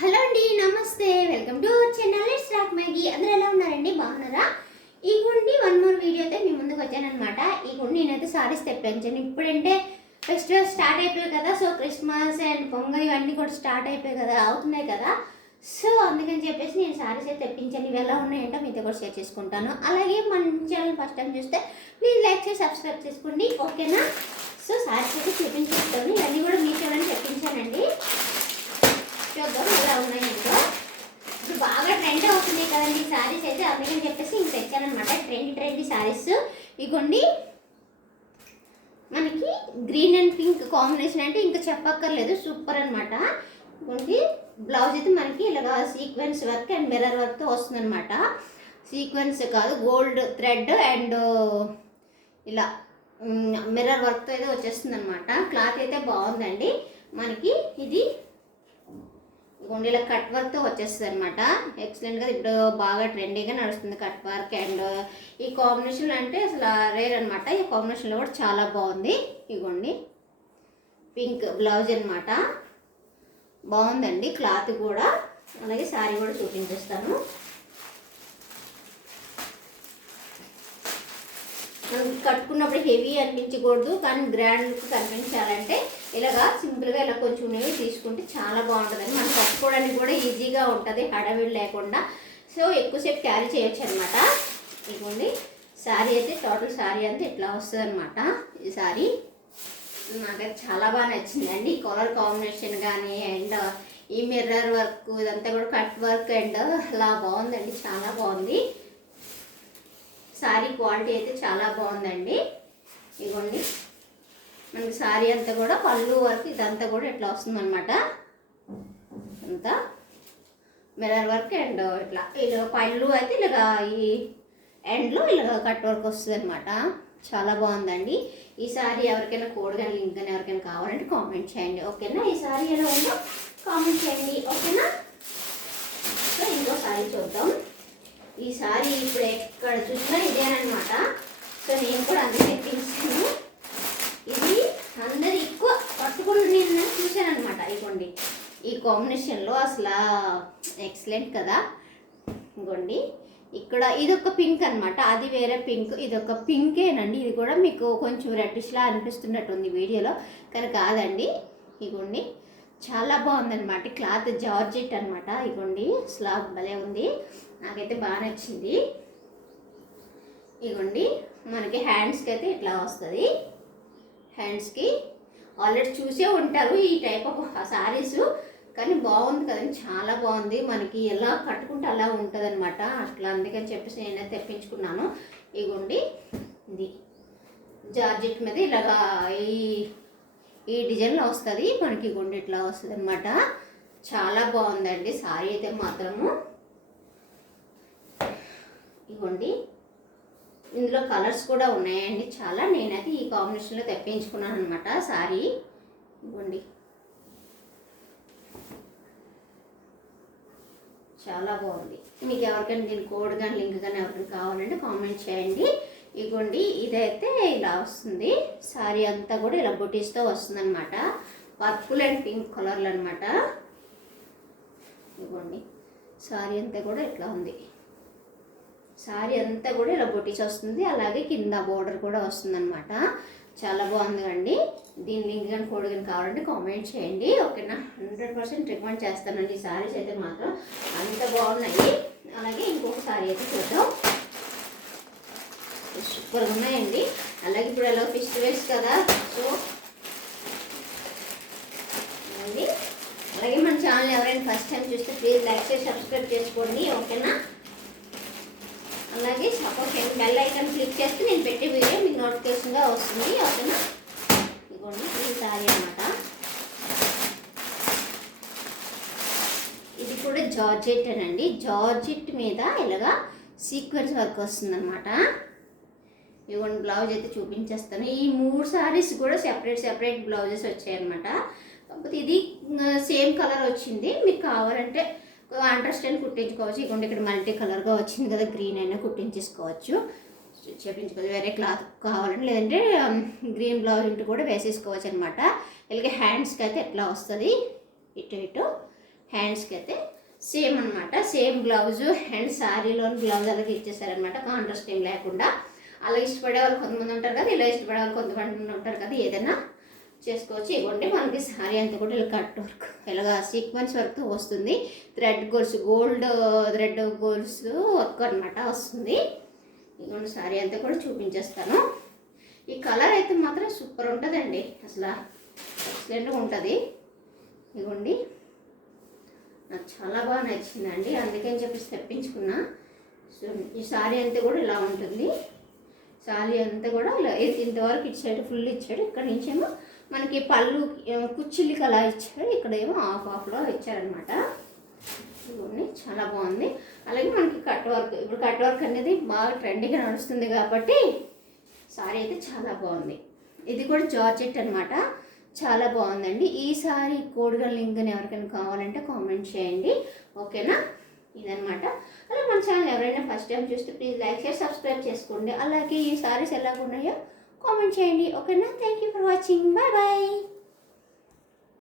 Hello అండి, నమస్తే. Welcome to our channel let's rock Maggi. అందరూ ఎలా ఉన్నారండి? బాగున్నారా? ఈ గుండి వన్ మోర్ వీడియో అయితే మీ ముందుకు వచ్చానమాట. ఈ గుండి నేనైతే సారీస్ తెప్పించాను. ఇప్పుడంటే ఫెస్టివల్ స్టార్ట్ అయిపోయాయి కదా, సో క్రిస్మస్ అండ్ పొంగల్ ఇవన్నీ కూడా స్టార్ట్ అయిపోయాయి కదా, అవుతున్నాయి కదా. సో అందుకని చెప్పేసి నేను సారీస్ అయితే తెప్పించాను. ఇవి ఎలా ఉన్నాయంటే మీతో కూడా షేర్ చేసుకుంటాను. అలాగే మన ఛానల్ ఫస్ట్ టైం చూస్తే ప్లీజ్ లైక్ చేసి సబ్స్క్రైబ్ చేసుకోండి, ఓకేనా? సో సారీస్ అయితే చూపించేస్తాను. ఇవన్నీ కూడా మీ ఛానల్ తెప్పించానండి. చూద్దాం ఎలా ఉన్నాయి. ఇంట్లో ఇప్పుడు బాగా ట్రెండ్ అవుతుంది కదండి శారీస్ అయితే, అందుకని చెప్పేసి ఇంక తెచ్చానమాట. ట్రెండీ శారీస్ ఇగోండి. మనకి గ్రీన్ అండ్ పింక్ కాంబినేషన్ అంటే ఇంకా చెప్పక్కర్లేదు, సూపర్ అనమాట. ఇగోండి బ్లౌజ్ అయితే మనకి ఇలాగా సీక్వెన్స్ వర్క్ అండ్ మిర్రర్ వర్క్తో వస్తుంది అనమాట. సీక్వెన్స్ కాదు, గోల్డ్ థ్రెడ్ అండ్ ఇలా మిర్రర్ వర్క్తో అయితే వచ్చేస్తుంది అనమాట. క్లాత్ అయితే బాగుందండి. మనకి ఇది గుండెల కట్ వర్క్తో వచ్చేస్తుంది అనమాట. ఎక్సలెంట్గా ఇప్పుడు బాగా ట్రెండీగా నడుస్తుంది కట్ వర్క్ అండ్ ఈ కాంబినేషన్ అంటే అసలు రేర్ అనమాట. ఈ కాంబినేషన్లో కూడా చాలా బాగుంది. ఇగోండి పింక్ బ్లౌజ్ అనమాట, బాగుందండి క్లాత్ కూడా. అలాగే శారీ కూడా చూపించేస్తాను. కట్టుకున్నప్పుడు హెవీ అనిపించకూడదు, కానీ గ్రాండ్ లుక్ కనిపించాలంటే ఇలాగా సింపుల్గా ఇలా కొంచెం నెయ్యి తీసుకుంటే చాలా బాగుంటుందండి. మనం కట్టుకోవడానికి కూడా ఈజీగా ఉంటుంది, హడావిడి లేకుండా. సో ఎక్కువసేపు క్యారీ చేయొచ్చు అనమాట. ఇదిగోండి శారీ అయితే టోటల్ శారీ అంతా ఇట్లా వస్తుంది అనమాట. ఈ శారీ నాకైతే చాలా బాగా నచ్చిందండి. ఈ కలర్ కాంబినేషన్ కానీ అండ్ ఈ మిర్రర్ వర్క్ ఇదంతా కూడా కట్ వర్క్ అండ్ అలా బాగుందండి, చాలా బాగుంది. శారీ క్వాలిటీ అయితే చాలా బాగుందండి. ఇదిగోండి మనకి శారీ అంతా కూడా పళ్ళు వర్క్ ఇదంతా కూడా ఇట్లా వస్తుందన్నమాట. అంతా మిర్రర్ వర్క్ అండ్ ఇట్లా ఇలా పళ్ళు అయితే ఇలాగా ఈ ఎండ్లో ఇలా కట్ వర్క్ వస్తుంది అనమాట. చాలా బాగుందండి. ఈ శారీ ఎవరికైనా కోడ్ కానీ లింక్ కానీ ఎవరికైనా కావాలంటే కామెంట్ చేయండి, ఓకేనా? ఈ శారీ ఎలా ఉందో కామెంట్ చేయండి, ఓకేనా? సో ఇంకో శారీ చూద్దాం. ఈ శారీ ఇప్పుడు ఎక్కడ చూసినా ఇదేనమాట. సో నేను కూడా అందుకే తెప్పించాను. ఇది అందరు ఎక్కువ పట్టుకుని నేను చూశాను అనమాట. ఇగోండి ఈ కాంబినేషన్లో అసలు ఎక్సలెంట్ కదా. ఇగోండి ఇక్కడ ఇదొక పింక్ అనమాట, అది వేరే పింక్, ఇదొక పింకేనండి. ఇది కూడా మీకు కొంచెం రెడ్డిష్లా అనిపిస్తున్నట్టుంది వీడియోలో, కానీ కాదండి. ఇగోండి చాలా బాగుందనమాట. క్లాత్ జార్జెట్ అనమాట. ఇగోండి స్లాబ్ భలే ఉంది, నాకైతే బాగా నచ్చింది. ఇగోండి మనకి హ్యాండ్స్కి అయితే ఇట్లా వస్తుంది. హ్యాండ్స్కి ఆల్రెడీ చూసే ఉంటారు ఈ టైప్ ఆఫ్ శారీస్, కానీ బాగుంది కదండి, చాలా బాగుంది. మనకి ఎలా కట్టుకుంటే అలా ఉంటుంది అనమాట. అట్లా అందుకని చెప్పేసి నేనైతే తెప్పించుకున్నాను. ఇగోండి ఇది జార్జెట్ మీద ఇలాగా ఈ డిజైన్లో వస్తుంది మనకి. ఇగోండి ఇట్లా వస్తుంది అనమాట. చాలా బాగుందండి శారీ అయితే మాత్రము. ఇగోండి ఇందులో కలర్స్ కూడా ఉన్నాయండి చాలా. నేనైతే ఈ కాంబినేషన్లో తెప్పించుకున్నాను అనమాట శారీ. ఇగోండి చాలా బాగుంది. మీకు ఎవరికైనా దీని కోడ్ కానీ లింక్ కానీ ఎవరికైనా కావాలంటే కామెంట్ చేయండి. ఇగోండి ఇదైతే ఇలా వస్తుంది. శారీ అంతా కూడా ఇలా బొటీస్తో వస్తుంది అనమాట. పర్పుల్ అండ్ పింక్ కలర్లు అనమాట. ఇగోండి శారీ అంతా కూడా ఇట్లా ఉంది. శారీ అంతా కూడా ఇలా బొటీస్ వస్తుంది, అలాగే కింద బోర్డర్ కూడా వస్తుంది అనమాట. చాలా బాగుంది అండి. దీని లింక్ కానీ కోడ్ కానీ కావాలంటే కామెంట్ చేయండి, ఓకేనా? 100% రికమెండ్ చేస్తానండి. ఈ శారీస్ అయితే మాత్రం అంత బాగున్నాయి. అలాగే ఇంకొక శారీ అయితే చూద్దాం. సూపర్గా ఉన్నాయండి. అలాగే ఇప్పుడు ఎలా ఫెస్టివల్స్ కదా, సో అండి. అలాగే మన ఛానల్ ఎవరైనా ఫస్ట్ టైం చూస్తే ప్లీజ్ లైక్ చేసి సబ్స్క్రైబ్ చేసుకోండి, ఓకేనా? అలాగే సపోర్ట్ చేయండి. బెల్ ఐకాన్ క్లిక్ చేస్తే నేను పెట్టే వీడియో మీకు నోటిఫికేషన్గా వస్తుంది, ఓకేనా? ఇదిగోండి ఈ శారీ అనమాట. ఇది కూడా జార్జెట్ అనండి. జార్జెట్ మీద ఇలాగా సీక్వెన్స్ వర్క్ వస్తుంది అనమాట. ఇదిగోండి బ్లౌజ్ అయితే చూపించేస్తాను. ఈ 3 శారీస్ కూడా సెపరేట్ బ్లౌజెస్ వచ్చాయన్నమాట. కాకపోతే ఇది సేమ్ కలర్ వచ్చింది. మీకు కావాలంటే కాంట్రాస్ట్ అని కుట్టించుకోవచ్చు. ఇదిగోండి ఇక్కడ మల్టీ కలర్గా వచ్చింది కదా, గ్రీన్ అయినా కుట్టించేసుకోవచ్చు, చేపించుకోవచ్చు. వేరే క్లాత్ కావాలంటే లేదంటే గ్రీన్ బ్లౌజ్ ఇంటూ కూడా వేసేసుకోవచ్చు అనమాట. ఇలాగే హ్యాండ్స్కి అయితే ఎట్లా వస్తుంది, ఇటు హ్యాండ్స్కి అయితే సేమ్ అనమాట, సేమ్ బ్లౌజు హ్యాండ్ శారీలోని బ్లౌజ్ అలాగే ఇచ్చేసారనమాట, కాంట్రాస్ట్ ఏం లేకుండా. అలా ఇష్టపడే వాళ్ళు కొంతమంది ఉంటారు కదా, ఇలా ఇష్టపడే వాళ్ళు కొంతమంది ఉంటారు కదా, ఏదైనా చేసుకోవచ్చు. ఇవ్వండి మనకి శారీ అంతా కూడా ఇలా కట్ వర్క్ ఇలాగా సీక్వెన్స్ వర్క్తో వస్తుంది. Thread goals, gold thread goals work అనమాట వస్తుంది. ఇవ్వండి శారీ అంతా కూడా చూపించేస్తాను. ఈ కలర్ అయితే మాత్రం సూపర్ ఉంటుందండి, అసలు ఎక్సలెంట్గా ఉంటుంది. ఇవ్వండి నాకు చాలా బాగా నచ్చిందండి, అందుకని చెప్పేసి తెప్పించుకున్నా. సో ఈ శారీ అంతా కూడా ఇలా ఉంటుంది. శారీ అంతా కూడా ఇలా ఇంతవరకు ఇచ్చాడు, ఫుల్ ఇచ్చాడు. ఇక్కడ నుంచేమో మనకి పళ్ళు కుచ్చిళ్ళకి అలా ఇచ్చాడు, ఇక్కడేమో హాఫ్లో ఇచ్చారనమాట. ఇవన్నీ చాలా బాగుంది. అలాగే మనకి కట్ వర్క్, ఇప్పుడు కట్ వర్క్ అనేది బాగా ట్రెండీగా నడుస్తుంది కాబట్టి శారీ అయితే చాలా బాగుంది. ఇది కూడా జార్జెట్ అనమాట, చాలా బాగుందండి. ఈ సారీ కోడ్గా లింక్ ఎవరికైనా కావాలంటే కామెంట్ చేయండి, ఓకేనా. ఇదనమాట. అలాగే మన ఛానల్ ఎవరైనా ఫస్ట్ టైం చూస్తే ప్లీజ్ లైక్ షేర్ సబ్స్క్రైబ్ చేసుకోండి. అలాగే ఈ సారీస్ ఎలాగున్నాయో కామెంట్ చేయండి, ఓకేనా. Thank you for watching, bye bye.